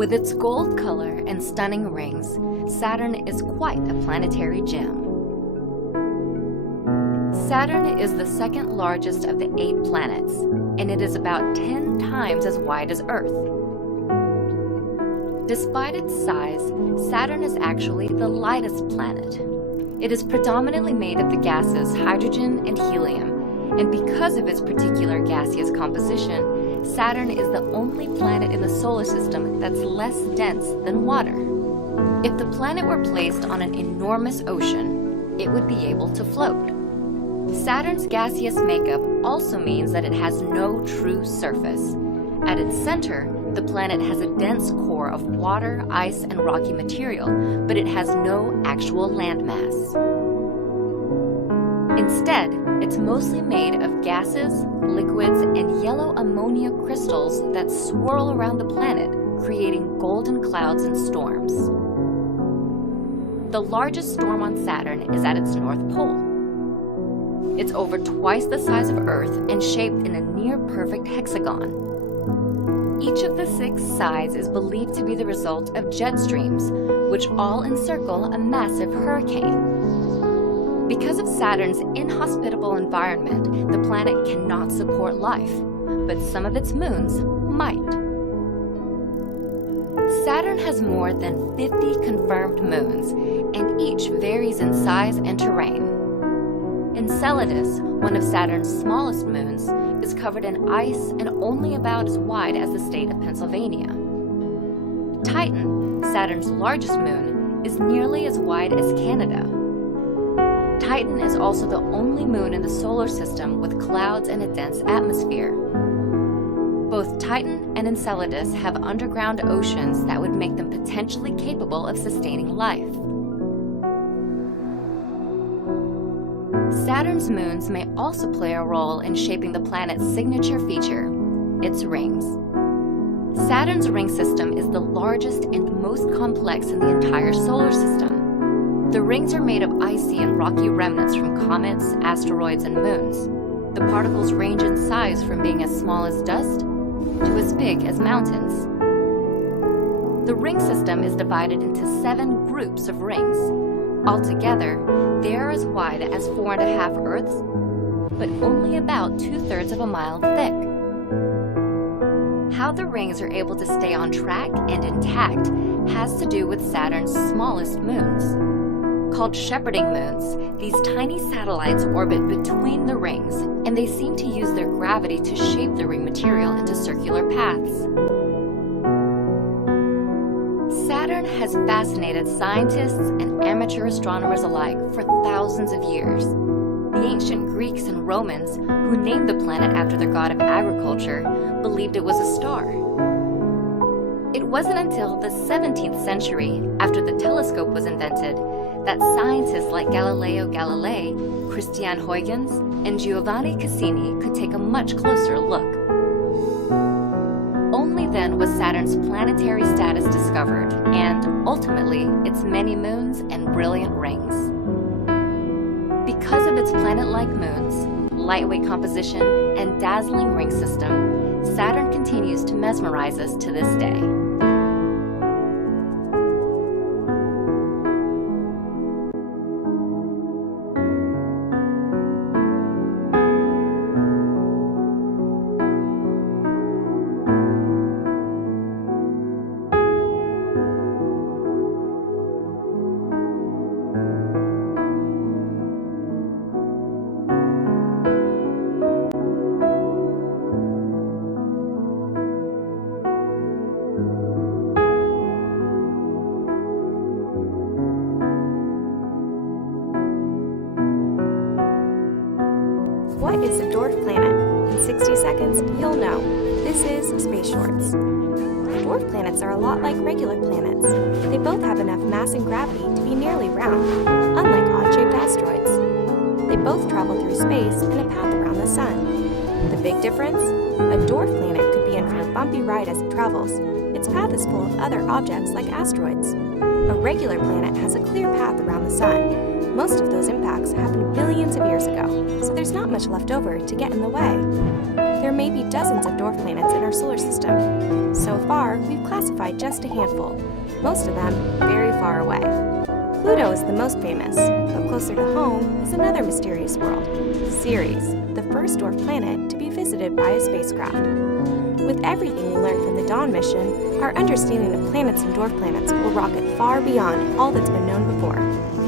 With its gold color and stunning rings, Saturn is quite a planetary gem. Saturn is the second largest of the 8 planets, and it is about 10 times as wide as Earth. Despite its size, Saturn is actually the lightest planet. It is predominantly made of the gases hydrogen and helium, and because of its particular gaseous composition, Saturn is the only planet in the solar system that's less dense than water. If the planet were placed on an enormous ocean, it would be able to float. Saturn's gaseous makeup also means that it has no true surface. At its center, the planet has a dense core of water, ice, and rocky material, but it has no actual landmass. Instead, it's mostly made of gases, liquids, and yellow ammonia crystals that swirl around the planet, creating golden clouds and storms. The largest storm on Saturn is at its North Pole. It's over twice the size of Earth and shaped in a near-perfect hexagon. Each of the 6 sides is believed to be the result of jet streams, which all encircle a massive hurricane. Because of Saturn's inhospitable environment, the planet cannot support life, but some of its moons might. Saturn has more than 50 confirmed moons, and each varies in size and terrain. Enceladus, one of Saturn's smallest moons, is covered in ice and only about as wide as the state of Pennsylvania. Titan, Saturn's largest moon, is nearly as wide as Canada. Titan is also the only moon in the solar system with clouds and a dense atmosphere. Both Titan and Enceladus have underground oceans that would make them potentially capable of sustaining life. Saturn's moons may also play a role in shaping the planet's signature feature, its rings. Saturn's ring system is the largest and most complex in the entire solar system. The rings are made of icy and rocky remnants from comets, asteroids, and moons. The particles range in size from being as small as dust to as big as mountains. The ring system is divided into 7 groups of rings. Altogether, they are as wide as 4.5 Earths, but only about 2/3 of a mile thick. How the rings are able to stay on track and intact has to do with Saturn's smallest moons. Called shepherding moons, these tiny satellites orbit between the rings, and they seem to use their gravity to shape the ring material into circular paths. Saturn has fascinated scientists and amateur astronomers alike for thousands of years. The ancient Greeks and Romans, who named the planet after their god of agriculture, believed it was a star. It wasn't until the 17th century, after the telescope was invented, that scientists like Galileo Galilei, Christian Huygens, and Giovanni Cassini could take a much closer look. Only then was Saturn's planetary status discovered, and ultimately its many moons and brilliant rings. Because of its planet-like moons, lightweight composition, and dazzling ring system, Saturn continues to mesmerize us to this day. What is a dwarf planet? In 60 seconds, you'll know. This is Space Shorts. Dwarf planets are a lot like regular planets. They both have enough mass and gravity to be nearly round, unlike odd-shaped asteroids. They both travel through space in a path around the sun. The big difference? A dwarf planet could be in for a bumpy ride as it travels. Its path is full of other objects like asteroids. A regular planet has a clear path around the sun. Most of those impacts happened billions of years ago, so there's not much left over to get in the way. There may be dozens of dwarf planets in our solar system. So far, we've classified just a handful, most of them very far away. Pluto is the most famous, but closer to home is another mysterious world, Ceres, the first dwarf planet to be visited by a spacecraft. With everything we learned from the Dawn mission, our understanding of planets and dwarf planets will rocket far beyond all that's been known before.